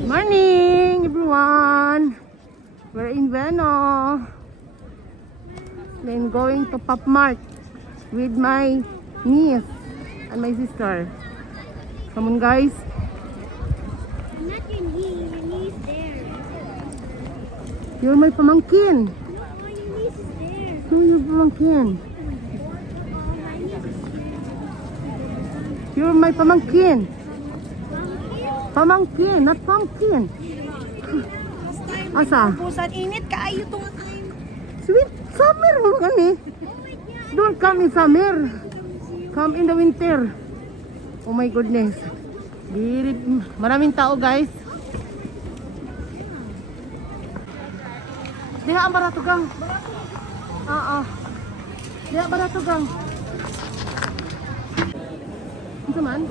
Morning, everyone. We're in Veno. Then going to Pop Mart with my niece and my sister. Come on, guys. I'm not your niece. Your niece there. You're my pamangkin. No, your niece is there. No, you're pamangkin. Oh, my niece is there. You're my pamangkin. Pumpkin? Pamangkin, not pumpkin. Asa? Pusan init kaayo to nga time. Sweet summer mo kami. Don't come in summer. Come in the winter. Oh my goodness. Maraming tao, guys. Diha ang barato gang. Diha barato gang. Ano man?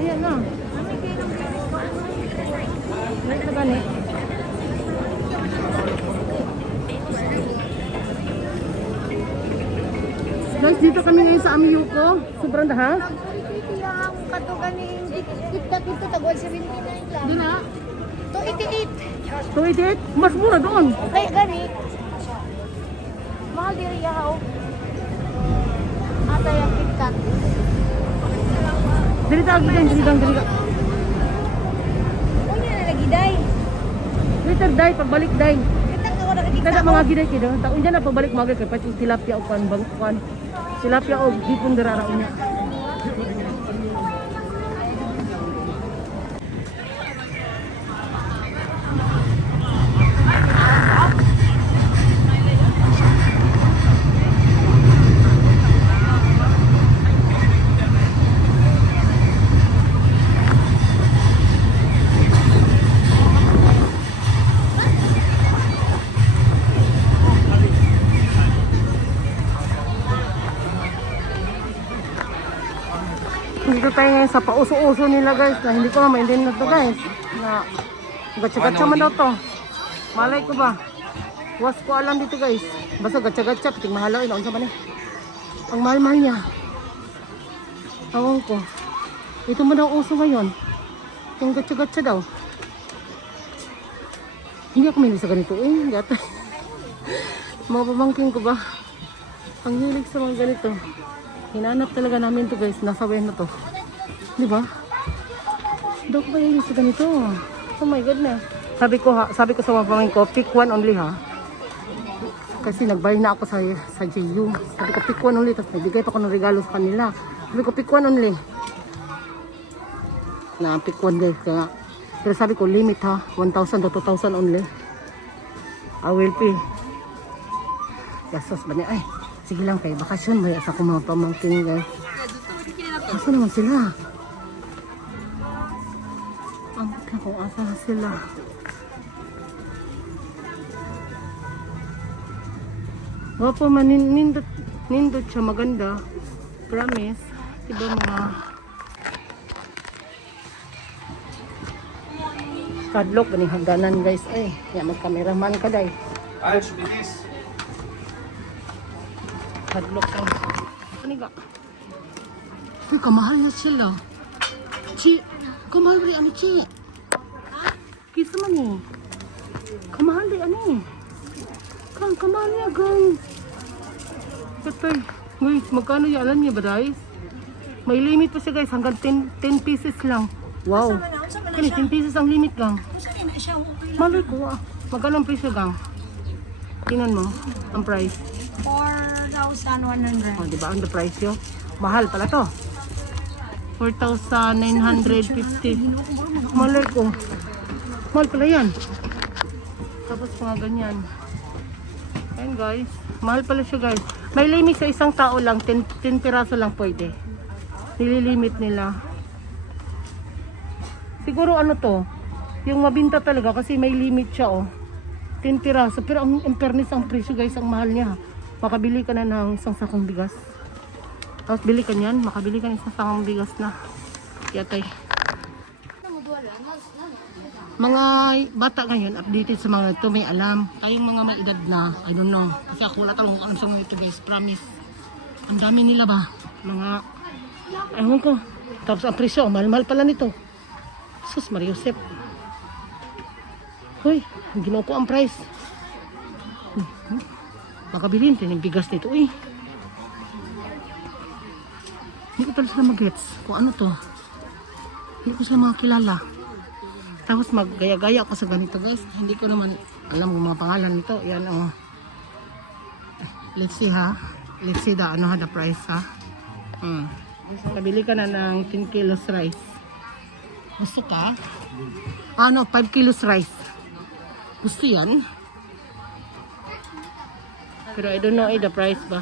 Ayan na. Wait na gani. Guys, dito kami ngayon sa Amiyuko. Sobrang daha. Ang katugan ni TikTok ito tagwal 79 lang. Di na. 288. 288? Mas mura doon. Kaya gani. Mahal diri yahaw. Ata yung TikTok. Dili ta gidan, dili ka. Unya na lagi day. Later day, pagbalik day. Kita ka na TikTok. Kada mga giday kido. Taon dyan na pagbalik mga kay pati tilapia o kan. Tilapia o hipon darara unya. Dito tayo ngayon sa pauso-uso nila, guys, na hindi ko na maintindihan na to, guys, na gatsa-gatsa man daw to. Malay ko ba, was ko alam dito, guys, basta gatsa-gatsa piting mahalaw, inaon sa man eh, ang mahal-mahal niya. Awang ko ito mo daw uso ngayon, yung gatsa-gatsa daw. Hindi ako mahilig sa ganito gata. Mga pamangkin ko ba ang hilig sa mga ganito. Hinanap talaga namin to, guys. Nasa way na to. Di ba? Daw ko ba yung sa ganito? Oh my goodness. Sabi ko sa mga pamangkin ko, pick one only ha. Kasi nagbay na ako sa JU. Sabi ko, pick one only. Tapos nagbigay pa ako ng regalo sa kanila. Sabi ko, pick one only. Na pick one, guys. Kaya, pero sabi ko, limit ha. 1,000 to 2,000 only. I will pay. Gastos ba niya? Ay. Sige lang kayo, bakasyon may asa ko mga pamangkin, guys. Asa naman sila? Ambot na kung asa na sila. Wapo man, nindot siya maganda. Promise. Diba mga kadlok, ganing hagdanan, guys. Ay, ya mag-cameraman ka, day. It should be this. Hadlok ka. Ano ka? Uy, kamahal na sila. Chi, kamahal rin ano, Chi? Kisa man eh. Kamahal rin ano eh. Kamahal niya, guys. Katay. Guys, magkano yan? Alam niya ba, guys? May limit pa siya, guys. Hanggang 10 pieces lang. Wow. Kani, 10 pieces ang limit lang. Malay ko, magkano ang presyo, gang? Tingnan mo, ang price. 4,100. Oh, diba ang the price yun? Mahal pala to. 4,950. Malay ko. Mahal pala yan. Tapos mga ganyan. Ayan, guys. Mahal pala siya, guys. May limit sa isang tao lang. 10 piraso lang pwede. Nililimit nila. Siguro ano to? Yung mabinta talaga kasi may limit siya, oh. 10 piraso. Pero ang fairness ang presyo, guys, ang mahal niya. Makabili ka na ng isang sakong bigas. Tapos bili ka niyan, makabili ka ng isang sakong bigas na. Yatay. Mga bata ngayon, updated sa mga ito, may alam. Tayong mga may edad na, I don't know. Kasi ako wala talagang alam sa mga ito, guys, promise. Ang dami nila ba? Mga, ewan ko. Tapos ang presyo, mahal-mahal pala nito. Sus, Mariusep. Hoy, ginawa po ang price. Makabilin, yung bigas nito, eh. Hindi ko talaga sila mag-gets kung ano to. Hindi ko sila makakilala. Tapos maggaya-gaya ako sa ganito, guys. Hindi ko naman alam kung mga pangalan nito. Yan, oh. Let's see, ha. Let's see the price, ha. Pabili ka na ng 10 kilos rice. Gusto ka? 5 kilos rice. Gusto yan? Pero I don't know the price ba.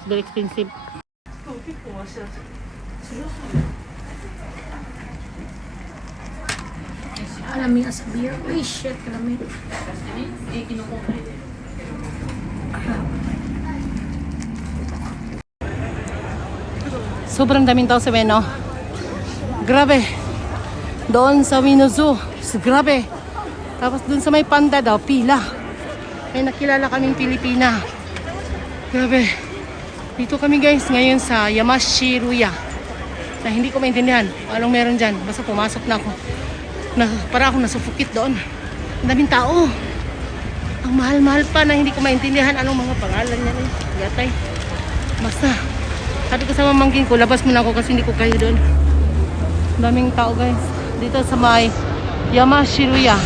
It's very expensive. Alamig sa beer. Uy, shit, alamig. Sobrang daming tao sa Beno. Grabe. Doon sa Wino Zoo. Grabe. Tapos doon sa may panda daw, pila. May nakilala kaming Pilipina. Grabe. Dito kami guys ngayon sa Yamashiruya. Na hindi ko maintindihan anong meron dyan. Basta pumasok na ako. Para ako nasufukit doon. Ang daming tao. Ang mahal-mahal pa na hindi ko maintindihan anong mga pangalan niya. Yatay. Basta. Sabi ko sa mamangkin ko, labas muna ako kasi hindi ko kayo doon. Ang daming tao guys. Dito sa may Yamashiruya.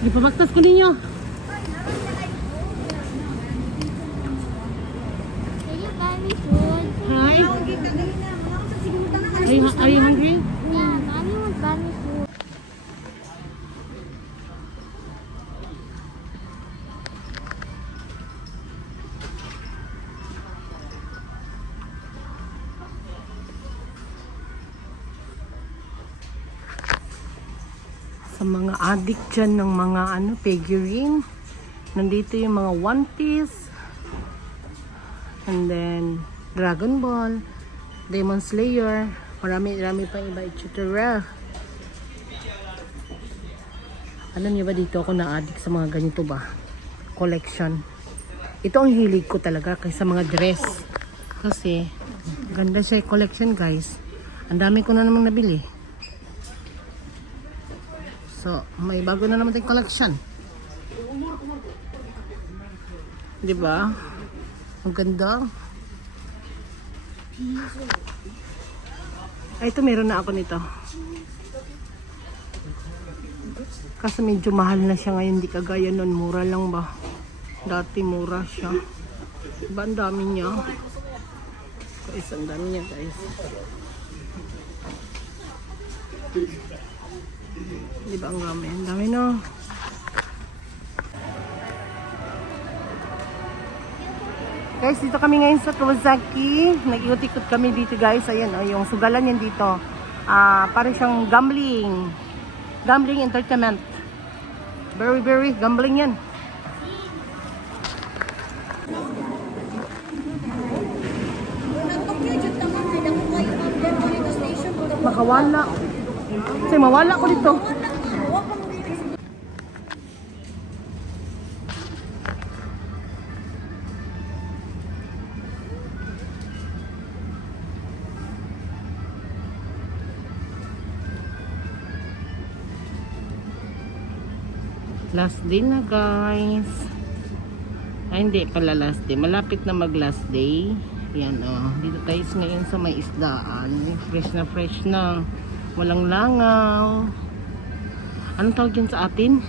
Ipabaktas ko ninyo. Can you buy me food? Hi. Are you hungry? Yeah, mommy wants to buy me food. Sa mga addict dyan ng mga figurine. Nandito yung mga One Piece. And then Dragon Ball, Demon Slayer, marami pang iba, etc. Alam niyo ba dito ako na-addict sa mga ganito ba? Collection. Ito ang hilig ko talaga kaysa mga dress. Kasi ganda siya collection guys. Ang dami ko na namang nabili. So, may bago na naman tayong collection. Diba? Ang ganda. Ay, ito meron na ako nito. Kasi medyo mahal na siya ngayon. Di kagaya nun. Mura lang ba? Dati mura siya. Diba ang dami niya? Guys, ang dami niya guys. Diba ang dami? Ang dami na. Guys, dito kami ngayon sa Kawasaki. Nag-iikot-ikot kami dito guys. Ayan, yung sugalan yan dito. Parang siyang gambling. Gambling entertainment. Very, very gambling yan. Makawala. Kasi mawala ko dito. Last day na guys. Ay hindi pala last day. Malapit na mag last day. Yan dito tayo ngayon sa may isdaan. Fresh na. Walang langaw. Anong tawag dyan sa atin?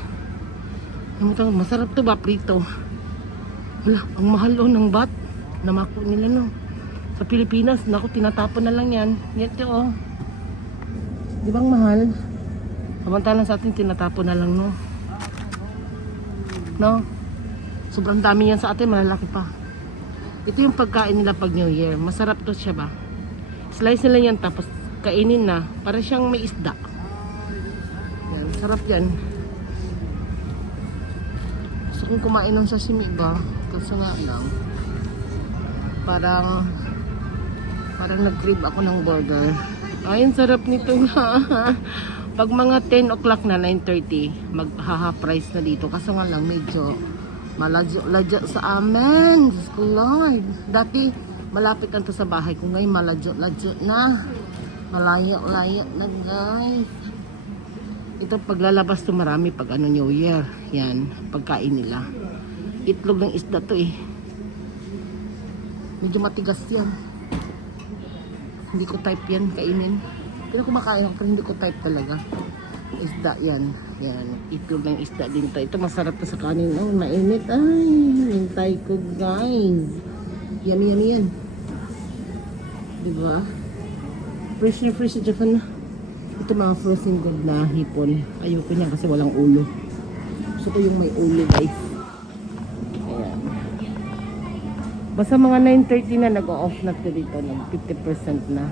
Masarap to ba? Prito. Wala, ang mahal ng bat. Namako nila no. Sa Pilipinas, naku, tinatapon na lang yan. Yan to Di ba ang mahal? Samantalang sa atin, tinatapon na lang no. No? Sobrang dami yan sa atin, malalaki pa. Ito yung pagkain nila pag New Year. Masarap to siya ba? Slice nila yan tapos kainin na. Para siyang may isda. Yan, sarap yan. Gusto kong kumain ng sashimi ba? Kasi nga lang. Parang nag-crave ako ng burger. Ay, ang sarap nito nga. Pag mga 10 o'clock na, 9:30, mag-half price na dito. Kaso nga lang, medyo maladyo sa amin. Diyos ko Lord. Dati, malapit lang to sa bahay ko. Ngayon, maladyo na. Malayo na, guys. Ito, paglalabas to marami pag New Year. Yan, pagkain nila. Itlog ng isda to Medyo matigas yan. Hindi ko type yan, kainin. Pero kumakain ako, pero hindi ko type talaga. Isda yan. Yan. Itlog ng isda din to. Ito masarap to sa kanin. Oh, mainit. Ay, hintay ko guys. Yummy yan. Diba? Fresh na fresh sa Japan na. Ito mga frozen good na hipon. Ayoko niya kasi walang ulo. Gusto ko yung may ulo guys. Ayan. Basta mga 9:30 na nag-off na to dito. Nag 50% na.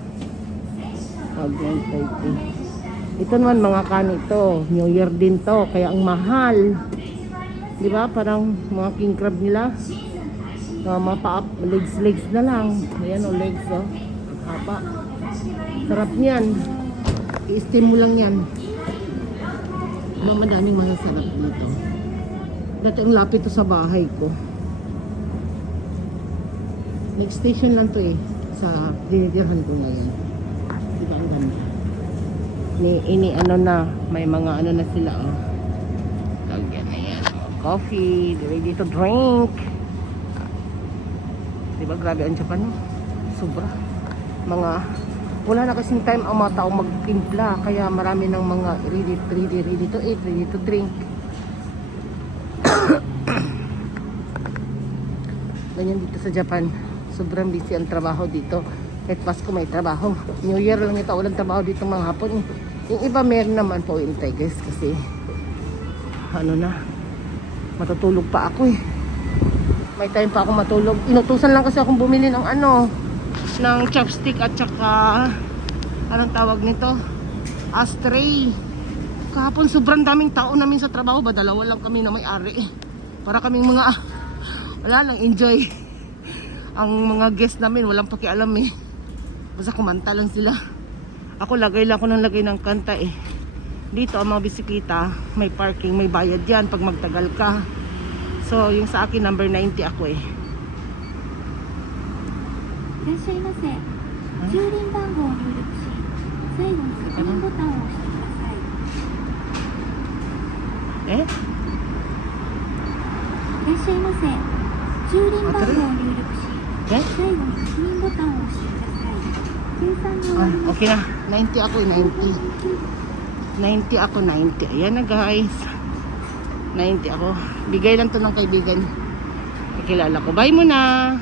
9:30. Ito naman mga kanito, New Year din to, kaya ang mahal. 'Di ba? Parang mga king crab nila. Mga pa legs na lang. Ayan legs haba. Sarap niyan. I-steam mo lang 'yan. Madaming masasarap dito. Dati ang lapit to sa bahay ko. Next station lang to sa dinidirhan ko ngayon. Diba ang ganda? May mga na sila Lagyan na yan. Coffee, ready to drink. Diba grabe ang Japan Sobra. Wala na kasing time ang mga tao magtimpla. Kaya marami ng mga ready to eat, ready to drink. Ganyan dito sa Japan. Sobrang busy ang trabaho dito. Kahit Pasko may trabaho. New Year lang ito, walang trabaho dito mga hapon. Yung iba meron naman po hintay guys kasi matutulog pa ako May time pa ako matulog. Inutusan lang kasi akong bumili ng ng chopstick at saka anong tawag nito? Ashtray. Kahapon sobrang daming tao namin sa trabaho. Dalawa lang kami na may-ari. Para kaming mga wala lang enjoy. Ang mga guest namin walang pakialam Basta kumanta lang sila. Ako lagay lang ako ng kanta Dito ang mga bisikleta, may parking, may bayad yan pag magtagal ka. So yung sa akin number 90 ako いらっしゃいませ。駐輪番号を入力し、最後に確認ボタンを押してください。いらっしゃいませ。駐輪番号を入力し、最後に確認ボタンを押してください。計算が終わりました。Okay na. 90 ako 90 ako 90. Ayan na guys. 90 ako. Bigay lang to ng kaibigan. Nakilala ko. Bye muna.